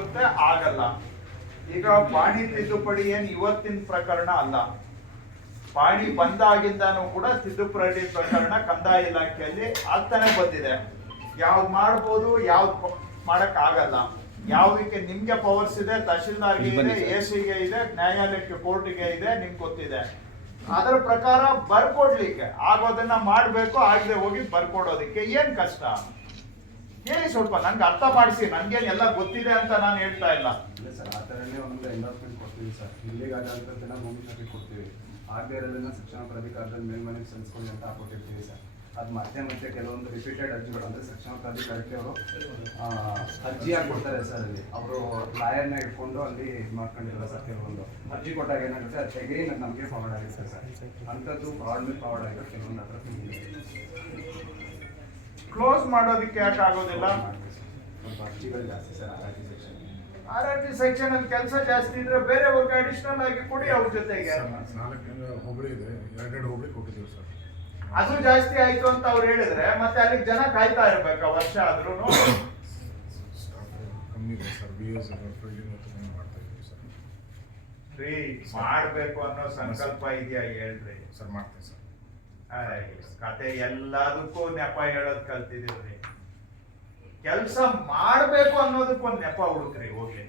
ಆಗುತ್ತೆ ಆಗಲ್ಲ. ಈಗ ಪಾಣಿ ತಿದ್ದುಪಡಿ ಏನ್ ಇವತ್ತಿನ ಪ್ರಕರಣ ಅಲ್ಲ, ಪಾಣಿ ಬಂದಾಗಿಂದಾನು ಕೂಡ ತಿದ್ದುಪಡಿ ಪ್ರಕರಣ ಕಂದಾಯ ಇಲಾಖೆಯಲ್ಲಿ ಆಗ್ತಾನೆ ಬಂದಿದೆ. ಯಾವ್ದು ಮಾಡ್ಬೋದು, ಯಾವ್ದು ಮಾಡಕ್ ಆಗಲ್ಲ, ಯಾವ್ದಕ್ಕೆ ನಿಮ್ಗೆ ಪವರ್ಸ್ ಇದೆ, ತಹಶೀಲ್ದಾರ್ಗೆ ಇದೆ, ಎಸಿಗೆ ಇದೆ, ನ್ಯಾಯಾಲಯಕ್ಕೆ ಕೋರ್ಟಿಗೆ ಇದೆ, ನಿಮ್ಗೆ ಗೊತ್ತಿದೆ. ಅದರ ಪ್ರಕಾರ ಬರ್ಕೊಡ್ಲಿಕ್ಕೆ ಆಗೋದನ್ನ ಮಾಡ್ಬೇಕು, ಆಗದೆ ಹೋಗಿ ಬರ್ಕೊಡೋದಕ್ಕೆ ಏನ್ ಕಷ್ಟ ಹೇಳಿ ಸ್ವಲ್ಪ, ನನ್ಗೆ ಅರ್ಥ ಮಾಡಿಸಿ. ನನ್ಗೇನ್ ಎಲ್ಲ ಗೊತ್ತಿದೆ ಅಂತ ನಾನು ಹೇಳ್ತಾ ಇಲ್ಲ. ಸರ್ ಆ ಥರನೇ ಒಂದು ಎಂಡೋರ್ಸ್ಮೆಂಟ್ ಕೊಡ್ತೀವಿ ಸರ್. ಇಲ್ಲಿಗೆ ಆದಂಥದ್ದನ್ನ ಭೂಮಿ ಸರ್ಟಿಫಿಕೇಟ್ ಕೊಡ್ತೀವಿ. ಆಗದೆ ಇರೋದನ್ನ ಶಿಕ್ಷಣ ಪ್ರಾಧಿಕಾರದಲ್ಲಿ ಮೇಲ್ಮನೆಗೆ ಸಲ್ಲಿಸ್ಕೊಂಡು ಅಂತ ಹಾಕೊಟ್ಟಿರ್ತೀವಿ ಸರ್. ಅದು ಮತ್ತೆ ಮತ್ತೆ ಕೆಲವೊಂದು ರಿಪೀಟೆಡ್ ಅರ್ಜಿಗಳು ಅಂದರೆ ಶಿಕ್ಷಣ ಪ್ರಾಧಿಕಾರಕ್ಕೆ ಅವರು ಅರ್ಜಿ ಹಾಕೊಡ್ತಾರೆ ಸರ್. ಅಲ್ಲಿ ಅವರು ಲಾಯರ್ನ ಇಟ್ಕೊಂಡು ಅಲ್ಲಿ ಇದು ಮಾಡ್ಕೊಂಡಿರಲ್ಲ ಸರ್. ಕೆಲವೊಂದು ಅರ್ಜಿ ಕೊಟ್ಟಾಗ ಏನಾಗುತ್ತೆ ಅದು ತೆಗೆಯಿ ನಮಗೆ ಫಾರ್ವರ್ಡ್ ಆಗುತ್ತೆ ಸರ್. ಅಂಥದ್ದು ಫ್ರಾಡ್ ಮೇಲೆ ಫಾರ್ವರ್ಡ್ ಆಗಿರೋ ಕೆಲವೊಂದು ಹತ್ರ ಕ್ಲೋಸ್ ಮಾಡೋದಕ್ಕೆ ಯಾಕೆ ಆಗೋದಿಲ್ಲ? ಸ್ವಲ್ಪ ಅರ್ಜಿಗಳು ಜಾಸ್ತಿ ಸರ್ RRT ಸೆಕ್ಷನ್ ಅಲ್ಲಿ ಕೆಲಸ ಜಾಸ್ತಿ ಇದ್ರೆ ಬೇರೆ ವರ್ಗ ಅಡಿಷನಲ್ ಆಗಿ ಕೊಡಿ ಅವ್ರ ಜೊತೆಗೆ. 4 ಹೋಬಳಿ ಇದೆ, 2 ಹೋಬಳಿ ಕೊಟ್ಟಿದ್ದೀವಿ ಸರ್. ಅದು ಜಾಸ್ತಿ ಆಯ್ತು ಅಂತ ಅವ್ರು ಹೇಳಿದ್ರೆ ಮತ್ತೆ ಅಲ್ಲಿಗೆ ಜನ ಕಾಯ್ತಾ ಇರ್ಬೇಕಾ ವರ್ಷ ಆದ್ರೂ? ಕಮ್ಮಿ ಇದೆ ಸರ್, BS ಫೀಲ್ಡಿಂಗ್ ಮಾಡ್ತಾ ಇದ್ದೀವಿ ಸರ್. ಫ್ರೀ ಮಾಡಬೇಕು ಅನ್ನೋ ಸಂಕಲ್ಪ ಇದೆಯಾ ಹೇಳ್ರಿ ಸರ್. ಮಾಡ್ತೀವಿ ಸರ್. ಕತೆ ಎಲ್ಲದಕ್ಕೂ ನೆಪ ಹೇಳೋದ್ ಕಲ್ತಿದೀವ್ರಿ. ಕೆಲಸ ಮಾಡ್ಬೇಕು ಅನ್ನೋದಕ್ಕೊಂದು ನೆಪ ಹುಡುಕ್ರಿ ಹೋಗ್ಲಿ.